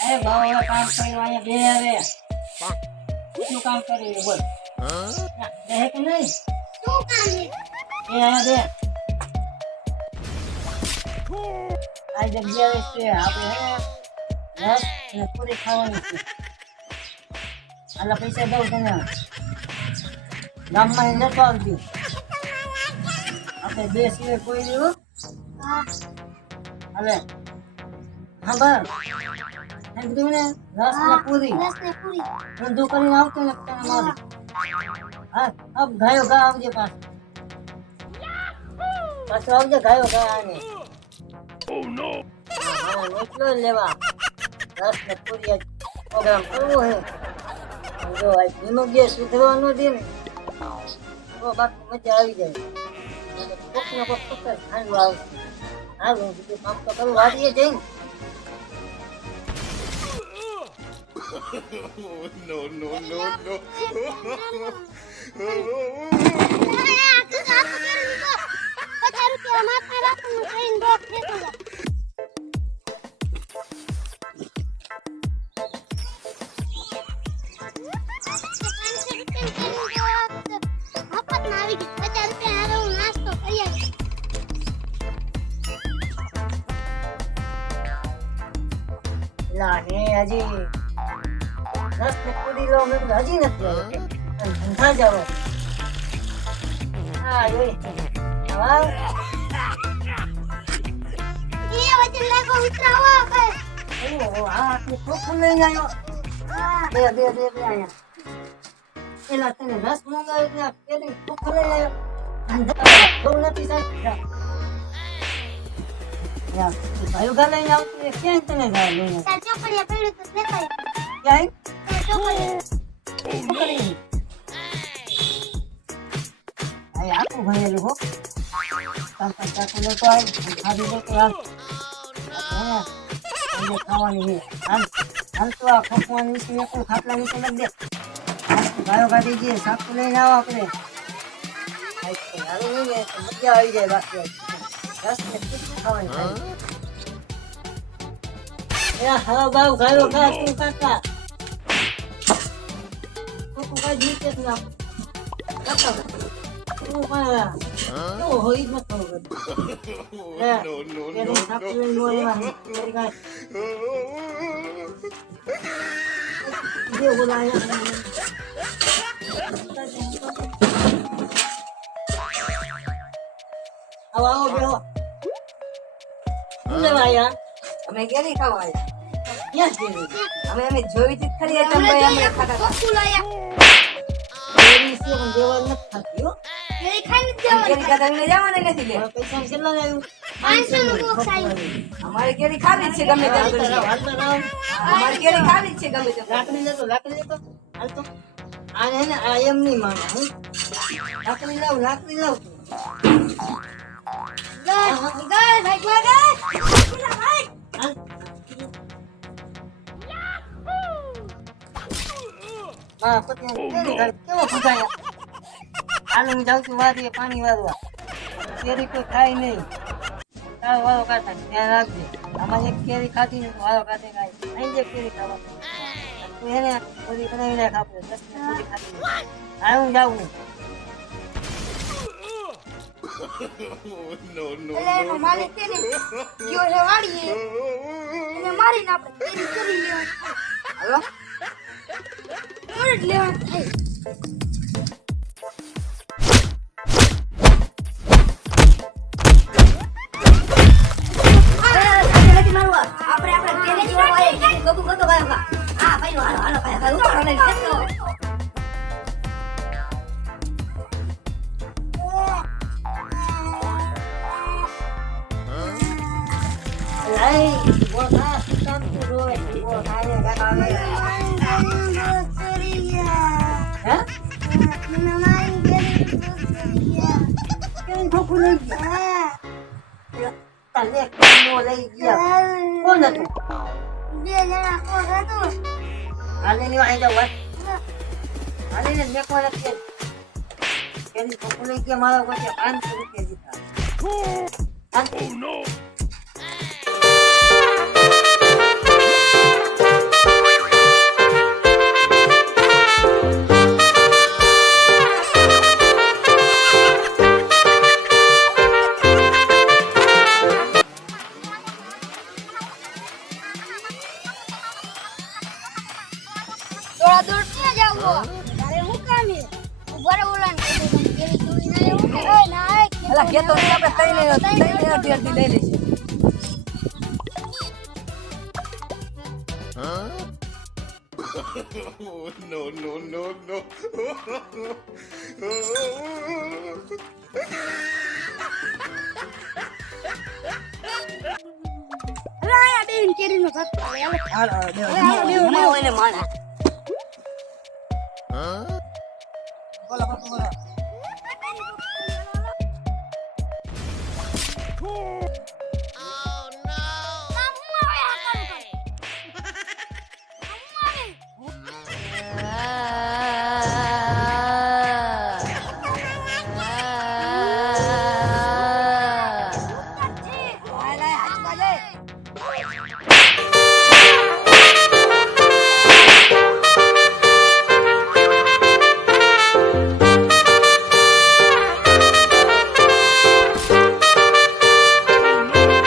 એ બહુ કામ કર્યું અહીંયા બે હવે કેટલું કામ કર્યું બોલ બે કે નહીં શું કામ છે? એ અહીંયા બે આ જગ્યાએ છે આપણે રસ અને પૂરી ખાવાની છે આલા પૈસા દઉં તને ગામમાં નતો આવજો આપણે બે સિવાય કોઈ નહીં હા હવે હા બસ એમ કીધું ને રસ ને પૂરી રસ ને પૂરી ઊંધું કરીને આવતો ને તને મારી હા અબ ગાયો ગા આવજે પાછો આવજે ગાયો ગા આને હા એટલો જ લેવા રસ ને પૂરી પ્રોગ્રામ કરવો હે જો આ ધીમો ગેસ સુધરવા ન દે ને તો બાકી મજા આવી જાય કોક ને કોક ચોક્કસ ખાંડવા આવશે હારું બીજું કામ તો કરવું વાડીએ જઈને No, no, no, no. હજી રસ ને પૂરી લો મેં હજી નથી ધંધા જાવ હા જોઈ હા આટલું ખોખું લઈને આવ્યો બે અહીંયા એલા તને રસ મંગાવ્યો પેલી ખોખું લઈને આવ્યો ધંધા બહુ નથી સાહેબ ભાઈ ઘર લઈને આવતું એ ક્યાંય તને જાય લઈને ક્યાંય આખું ભણેલું હો ખાવાની હાલ તો આ ખોખવાની નીચે એકલું ખાટલા નીચે લખ દે ગાયો કાઢી જઈએ સાકું લઈને આવો આપણે મજા આવી જાય બાકી રસ ને કેટલું ખાવાની હા બાવ ગાયો ખા તું કાકા ખોખું કાઢી નીચે જ નાખ કાકા તું પણ તો હોય જ ન ખબર જે બોલાયા આવો બેહો શું લેવા આયા અમે કેરી ખાવા આવ્યા ક્યાં છે અમે જોઈ હતી ખરી એટલે અમે ખાતા કેરી છે પણ દેવા નથી ખાતી હો કેરી ખાતા અમને જવાના નથી લે પૈસા કેટલા આવ્યું 500 નું બોક્સ આવ્યું અમારે કેરી ખાવી જ છે ગમે તેમ કરીને અમારે કેરી ખાવી જ છે ગમે તેમ લાકડી લેતો હાલ તો આ હે ને આ એમ નહીં માને હું લાકડી લાવ હા પછી કેવો ફગાયા હાલ હું જાઉં છું વાડીએ પાણી વાળવા કેરી કોઈ ખાય નહીં તારો વાળો કાઢતા ધ્યાન રાખજે આમાં એક કેરી ખાધી ને વાળો કાઢે ખાય અહીં જે કેરી ખાવા તું એને પૂરી બનાવી નાખ આપણે 10 ને પૂરી ખાધી હા હું જાઉં No, no, એટલે માલિક છે ને ગયો છે વાડીએ એને મારીને આપણે કેરી કરી લેવાની હાલો મોર જ લેવાનું થાય મારા પાસે 500 રૂપિયા દીધા. તારે શું કામ છે ઉભા રહો ઓલાને કહી દો તમે કેરી ચોરી ના એવું કે ના અલા કેતો નહીં આપણે ત્રણ અઢી લઈ લઈશું Oh, no, no, no, no. હવે આયા બેન કેરીનો સત્તા હાલો હવે દેવ દેવ એને માણા Huh?